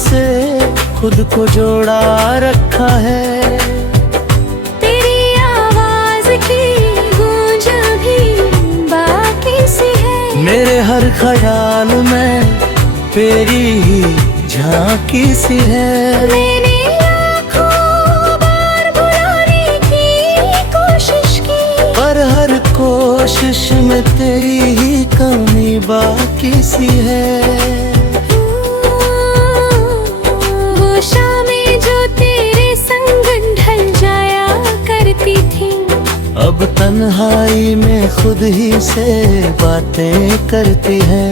से खुद को जोड़ा रखा है। तेरी आवाज की गूंज भी बाकी सी है। मेरे हर ख्याल में तेरी ही झांकी सी है। मैंने लाखों बार बुलाने की कोशिश की, पर हर कोशिश में तेरी ही कमी बाकी सी है। वो शामें जो तेरे संग ढल जाया करती थी, अब तन्हाई में खुद ही से बातें करती है।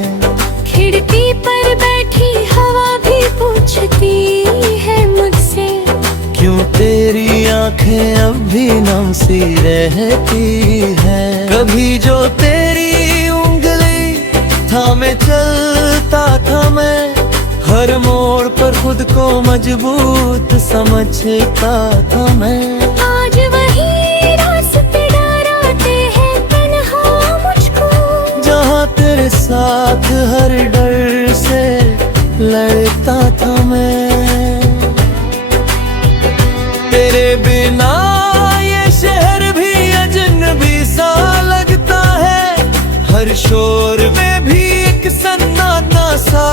खिड़की पर बैठी हवा भी पूछती है मुझसे, क्यों तेरी आंखें अब भी नम सी रहती है। कभी जो तेरी उंगली थामे चलता था मैं, हर मोड़ पर खुद को मजबूत समझता था मैं। आज वही रास्ते डराते हैं तन्हा मुझको, जहाँ तेरे साथ हर डर से लड़ता था मैं। तेरे बिना ये शहर भी अजनबी सा लगता है। हर शोर में भी एक सन्नाटा सा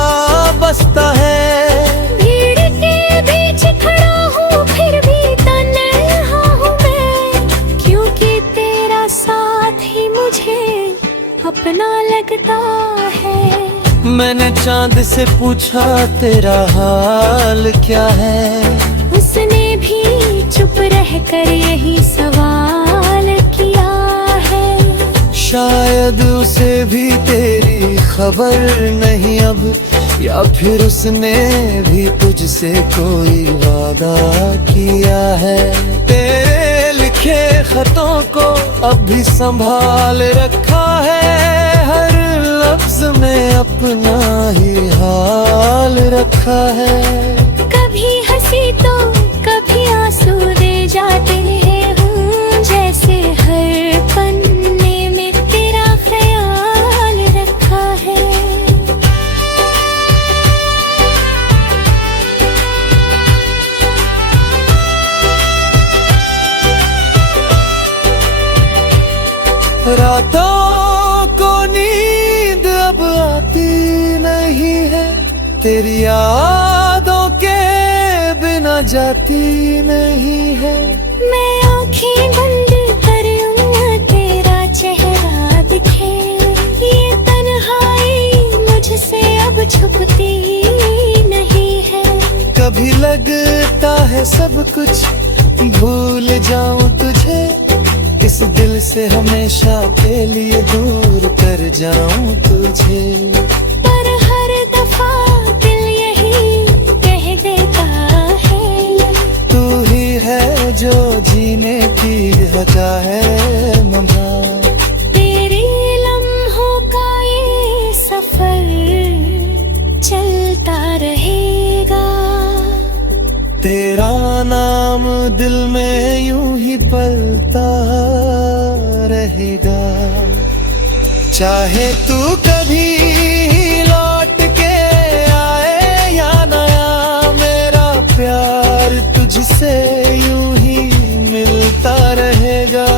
बसता है। भीड़ के बीच खड़ा हूँ फिर भी तन्हा हूँ मैं, क्योंकि तेरा साथ ही मुझे अपना लगता है। मैंने चांद से पूछा तेरा हाल क्या है, उसने भी चुप रहकर यही सवाल किया है। शायद उसे भी तेरी खबर नहीं अब, या फिर उसने भी तुझसे कोई वादा किया है। तेरे लिखे खतों को अब भी संभाल रखा है। हर लफ्ज में अपना ही हाल रखा है। कभी हंसी तो कभी आंसू दे जाते हैं, जैसे हर पन्ने में तेरा ख्याल रखा है। रातों को नींद अब आती नहीं है, तेरी यादों के बिना जाती नहीं है। मैं आँखें बंद करूँ तेरा चेहरा दिखे, ये तन्हाई मुझसे अब छुपती नहीं है। कभी लगता है सब कुछ भूल जाऊं तुझे, इस दिल से हमेशा के लिए दूर कर जाऊं तुझे। पर हर दफा दिल यही कह देता है, तू ही है जो जीने की वजह है मम्मा। तेरे लम्हों का ये सफर चलता रहेगा। तेरा नाम दिल में यूं ही पलता रहेगा। चाहे तू कभी लौट के आए या नया, मेरा प्यार तुझसे यूं ही मिलता रहेगा।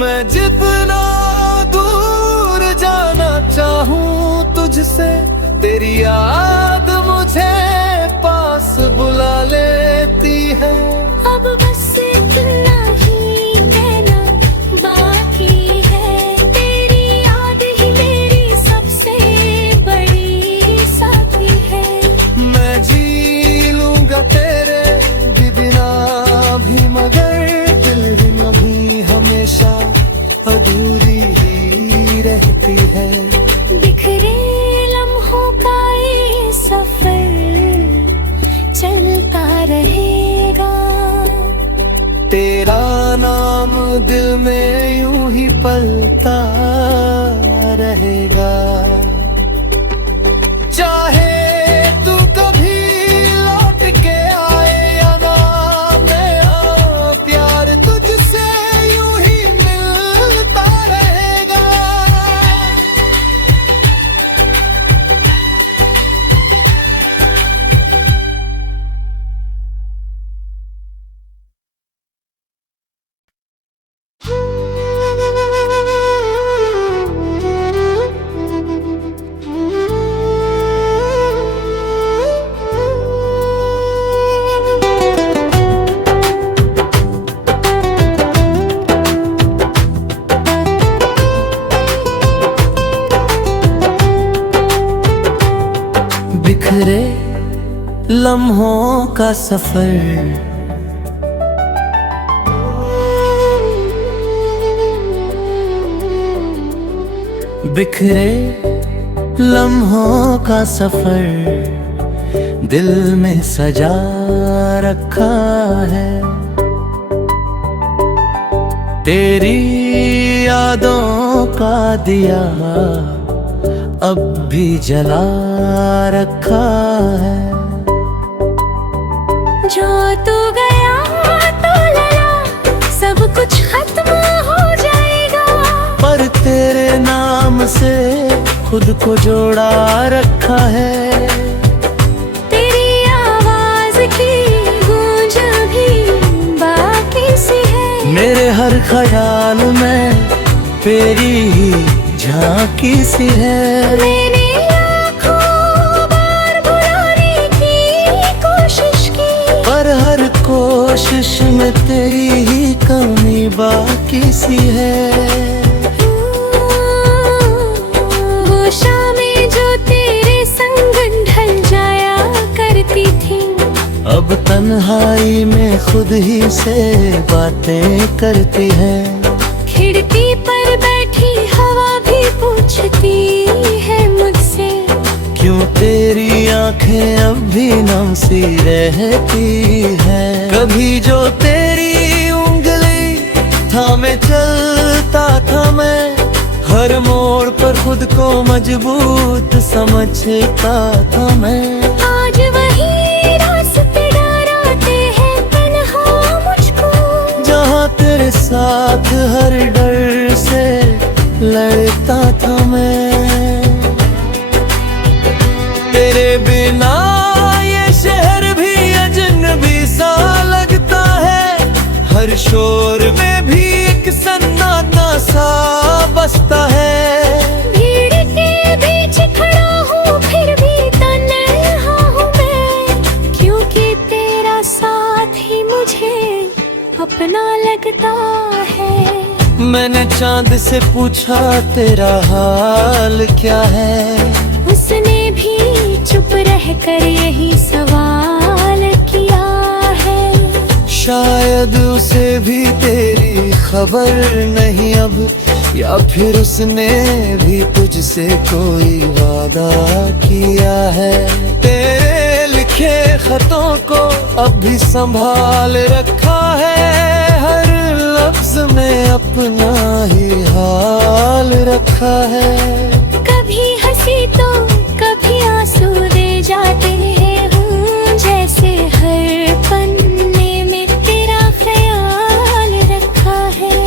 मैं जितना दूर जाना चाहूँ तुझसे, तेरी याद मुझे पास बुला लेती है। अब बस इतना ही कहना बाकी है, तेरी याद ही मेरी सबसे बड़ी साथी है। मैं जी लूंगा तेरे बिना भी, मगर दिल में भी हमेशा अधूरी ही रहती है। बिखरे लम्हों का ये पलता रहेगा। चाहे तू कभी लौट के आए या ना, मेरा प्यार तुझसे यूं ही मिलता रहेगा। बिखरे लम्हों का सफर, बिखरे लम्हों का सफर दिल में सजा रखा है। तेरी यादों का दिया अब भी जला रखा है। जो तू गया तो लगा सब कुछ खत्म हो जाएगा, पर तेरे नाम से खुद को जोड़ा रखा है। तेरी आवाज की गूंज भी बाकी सी है। मेरे हर ख्याल में तेरी ही झांकी सी है। मैंने लाखों बार बुलाने की कोशिश की, पर हर कोशिश में तेरी ही कमी बाकी सी है। वो शामें जो तेरे संग ढल जाया करती थी, अब तन्हाई में खुद ही से बातें करती है। खिड़की पर बैठी हवा भी पूछती है मुझसे, क्यों तेरी आंखें अब भी नम सी रहती है। कभी जो तेरी उंगली थामे चलता था मैं, हर मोड़ पर खुद को मजबूत समझता था मैं। आज वही रास्ते डराते हैं तन्हा मुझको, जहाँ तेरे साथ हर डर से लड़ता था मैं। तेरे बिना ये शहर भी अजनबी सा लगता है। हर शोर में भी एक सन्नाटा सा बसता है। भीड़ के बीच खड़ा हूँ फिर भी तन्हा हूँ मैं, क्योंकि तेरा साथ ही मुझे अपना लगता है। मैंने चांद से पूछा तेरा हाल क्या है, उसने भी चुप रहकर यही सवाल किया है। शायद उसे भी तेरी खबर नहीं अब, या फिर उसने भी तुझसे कोई वादा किया है। तेरे लिखे खतों को अब भी संभाल रखा है। हर लफ्ज में अपना ही हाल रखा है। कभी हंसी तो कभी आंसू दे जाते हैं हूँ, जैसे हर पन्ने में तेरा ख्याल रखा है।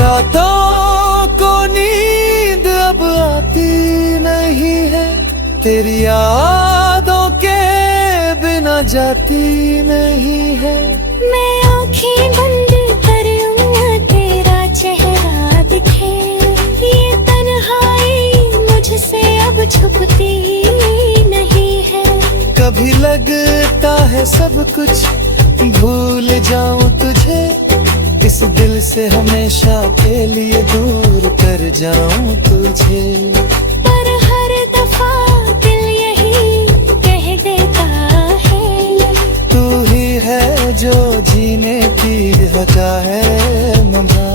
रातों को नींद अब आती नहीं है, तेरी यादों के बिना जाती नहीं है। मैं आँखें बंद करूँ तेरा चेहरा दिखे, ये तन्हाई मुझसे अब छुपती नहीं है। कभी लगता है सब कुछ भूल जाऊं तुझे, इस दिल से हमेशा के लिए दूर कर जाऊं तुझे। पर हर दफा दिल यही कह देता है, तू ही है जो जीने की वजह है मम्मा।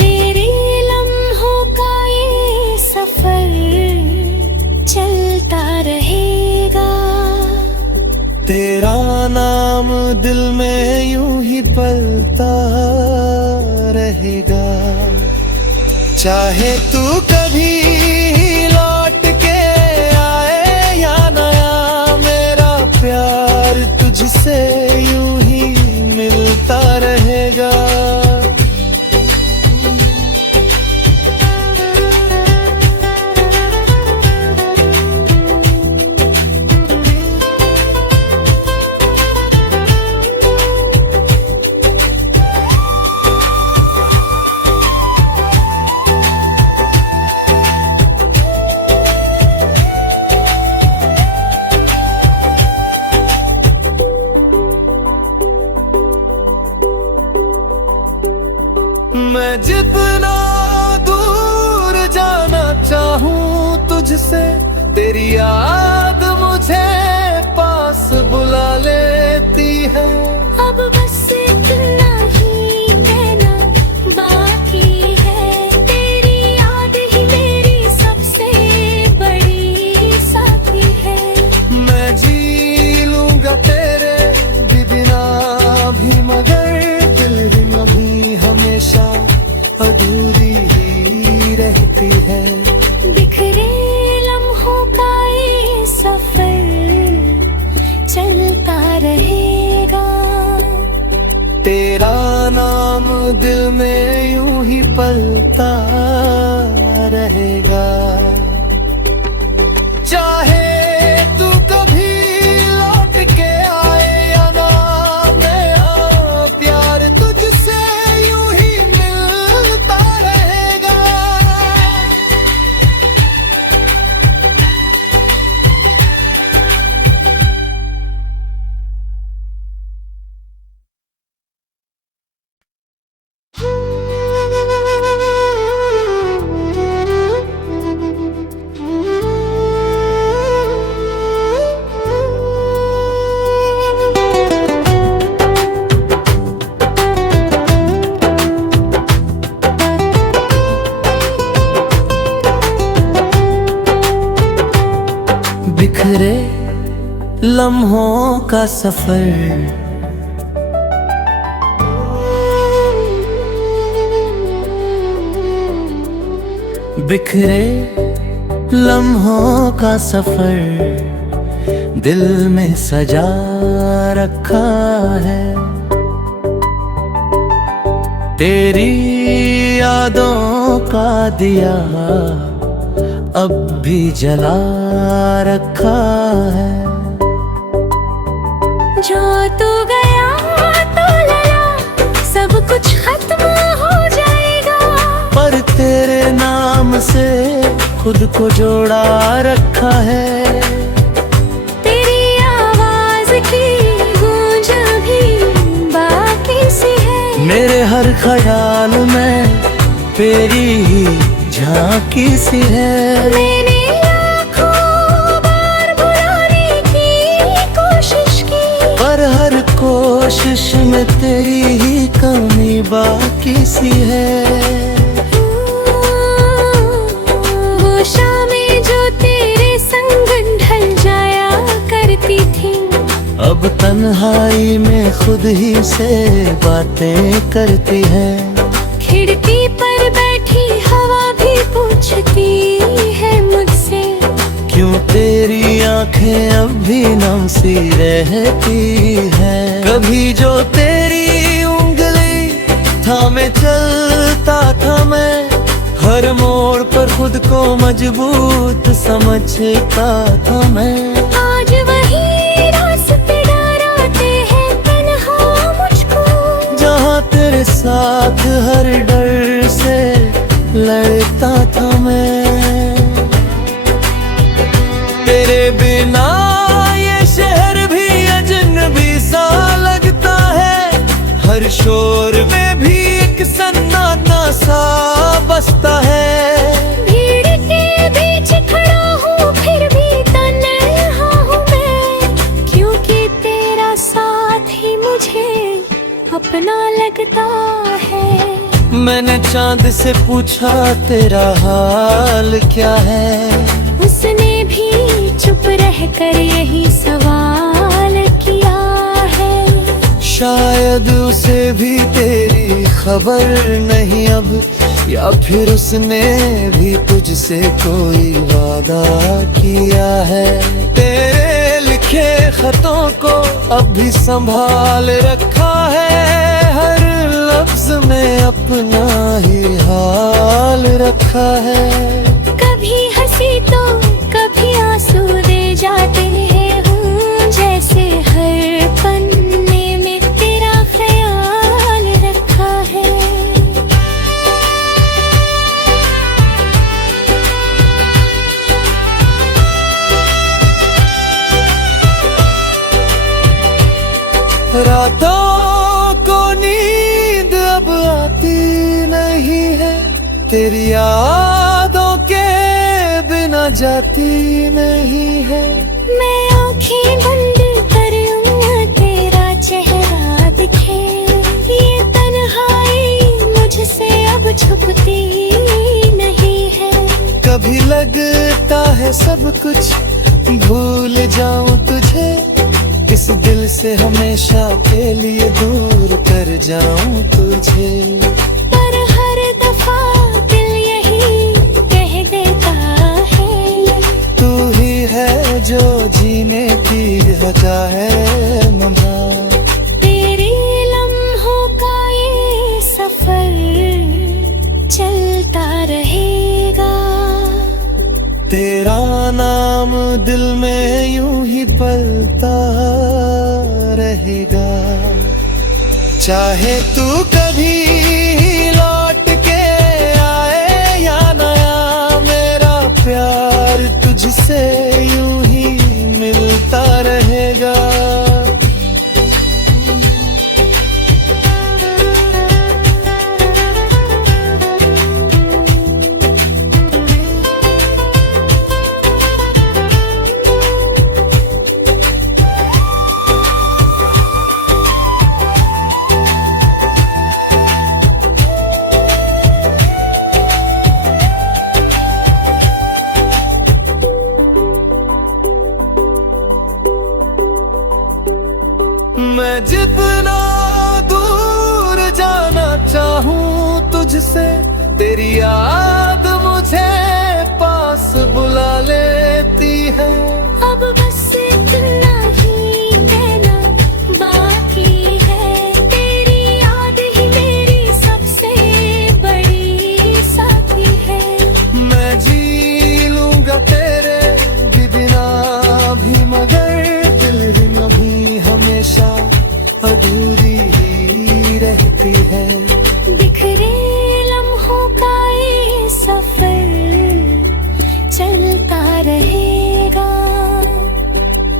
तेरे लम्हों का ये सफर दिल में यूं ही पलता रहेगा। चाहे तू कभी लौट के आए या नया, मेरा प्यार तुझसे यूं ही मिलता रहेगा। मैं जितना दूर जाना चाहूं तुझसे, तेरी याद मुझे पास बुला लेती है। अब बस इतना ही कहना बाकी है, तेरी याद ही मेरी सबसे बड़ी साथी है। मैं जी लूंगा तेरे बिना भी, मगर दिल भी हमेशा अधूरी ही रहती है। बिखरे लम्हों का ये सफर चलता रहेगा। तेरा नाम दिल में यूं ही पलता रहेगा। चाहे तू कभी लौट के आए या ना, मेरा प्यार तुझसे यूं ही मिलता रहेगा। बिखरे लम्हों का सफर बिखरे लम्हों का सफर दिल में सजा रखा है। तेरी यादों का दिया अब भी जला रखा है। जो तू गया तो लगा, सब कुछ खत्म हो जाएगा। पर तेरे नाम से खुद को जोड़ा रखा है। तेरी आवाज की गूंज भी बाकी सी है। मेरे हर ख्याल में तेरी ही झांकी सी है। मैंने लाखों बार बुलाने की कोशिश की, पर हर कोशिश में तेरी ही कमी बाकी सी है। वो शामें जो तेरे संग ढल जाया करती थी, अब तन्हाई में खुद ही से बातें करती है। खिड़की पर बैठी हवा भी पूछती है मुझसे, क्यों तेरी आंखें अब भी नम सी रहती है। कभी जो तेरी उंगली थामे चलता था मैं, हर मोड़ पर खुद को मजबूत समझता था मैं। आज वही रास्ते डराते हैं तन्हा मुझको, जहाँ तेरे साथ हर डर से लड़ता था मैं। तेरे बिना ये शहर भी अजनबी सा लगता है। हर शोर में भी एक सन्नाटा सा बसता है। भीड़ के बीच खड़ा हूँ फिर भी तन्हा हूँ मैं, क्योंकि तेरा साथ ही मुझे अपना लगता है। मैंने चांद से पूछा तेरा हाल क्या है, उसने भी चुप रहकर यही सवाल किया है। शायद उसे भी तेरी खबर नहीं अब, या फिर उसने भी तुझसे कोई वादा किया है। तेरे लिखे खतों को अब भी संभाल रखा है, हर लफ्ज में अपना ही हाल रखा है। कभी हंसी तो कभी आंसू दे जाते हैं हूँ, जैसे हर पन्ने में तेरा ख्याल रखा है। रातों को नींद अब आती नहीं है, तेरी यादों के बिना जाती नहीं है। मैं आँखें बंद करूँ तेरा चेहरा दिखे, ये तन्हाई मुझसे अब छुपती नहीं है। कभी लगता है सब कुछ भूल जाऊं तुझे, इस दिल से हमेशा के लिए दूर कर जाऊं तुझे। पर हर दफा दिल यही कह देता है, तू ही है जो जीने की वजह है मम्मा। तेरे लम्हों का ये सफर चलता रहेगा, तेरा नाम दिल में यूं ही पलता रहेगा। चाहे तू कभी लौट के आए या नया, मेरा प्यार तुझसे यूं ही मिलता रहेगा। मैं जितना दूर जाना चाहूँ तुझसे, तेरी याद मुझे पास बुला लेती है। अब बस इतना ही कहना बाकी है, तेरी याद ही मेरी सबसे बड़ी साथी है। मैं जी लूंगा तेरे भी बिना भी, मगर दिल ही नभी हमेशा अधूरी ही रहती है। बिखरे लम्हों का ये सफर चलता रहेगा,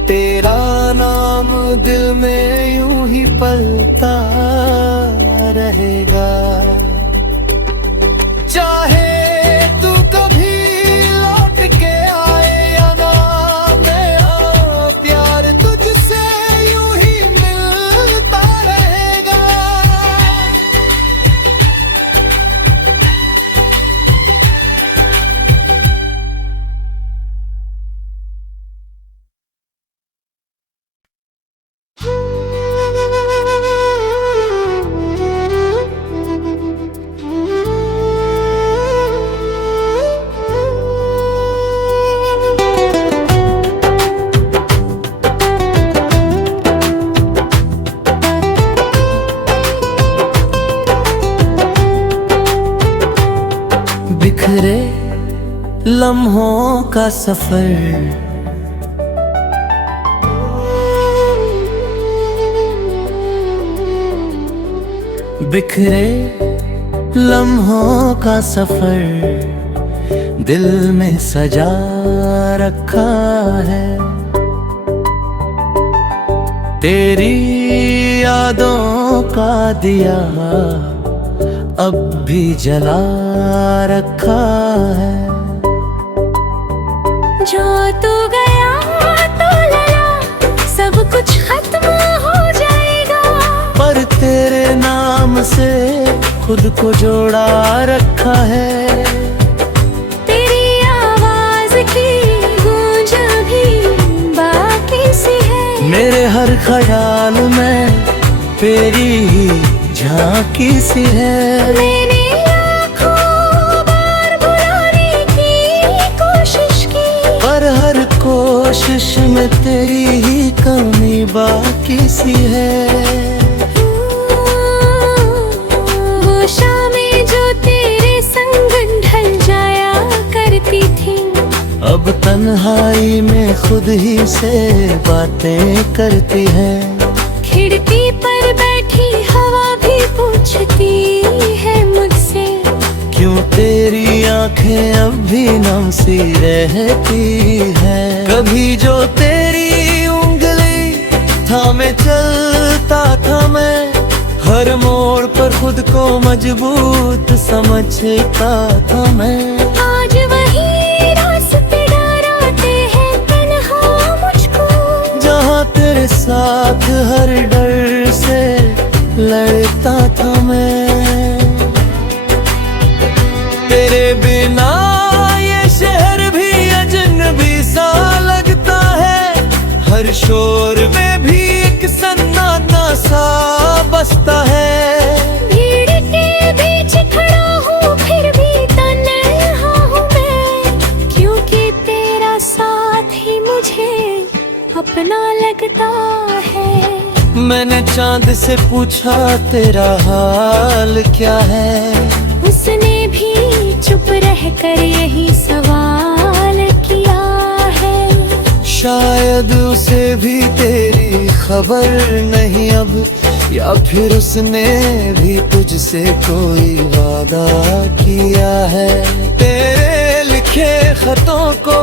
तेरा नाम दिल में यूं ही पलता रहेगा। चाहे तू कभी लौट के आए या ना, मेरा प्यार तुझसे यूं ही मिलता रहेगा। बिखरे लम्हों का सफर बिखरे लम्हों का सफर दिल में सजा रखा है। तेरी यादों का दिया अब भी जला रखा है। जो तू गया तो लगा सब कुछ खत्म हो जाएगा, पर तेरे नाम से खुद को जोड़ा रखा है। तेरी आवाज की गूंज भी बाकी सी है। मेरे हर ख्याल में तेरी ही झांकी सी है। मैंने लाखों बार बुलाने की कोशिश की, पर हर कोशिश में तेरी ही कमी बाकी सी है। वो शामें जो तेरे संग ढल जाया करती थी, अब तन्हाई में खुद ही से बातें करती है। खिड़की पर बैठी हवा भी पूछती है मुझसे, क्यों तेरी आंखें अब भी नम सी रहती है। कभी जो तेरी उंगली थामे चलता था मैं, हर मोड़ पर खुद को मजबूत समझता था मैं। आज वही रास्ते डराते हैं तन्हा मुझको, जहाँ तेरे साथ हर डर से लड़ता था मैं। तेरे बिना ये शहर भी अजनबी सा लगता है, हर शोर में भी एक सन्नाटा सा बसता है। भीड़ के बीच खड़ा हूँ फिर भी तन्हा हूँ मैं, क्योंकि तेरा साथ ही मुझे अपना लगता है। मैंने चांद से पूछा तेरा हाल क्या है, उसने भी चुप रहकर यही सवाल किया है। शायद उसे भी तेरी खबर नहीं अब, या फिर उसने भी तुझसे कोई वादा किया है। तेरे लिखे खतों को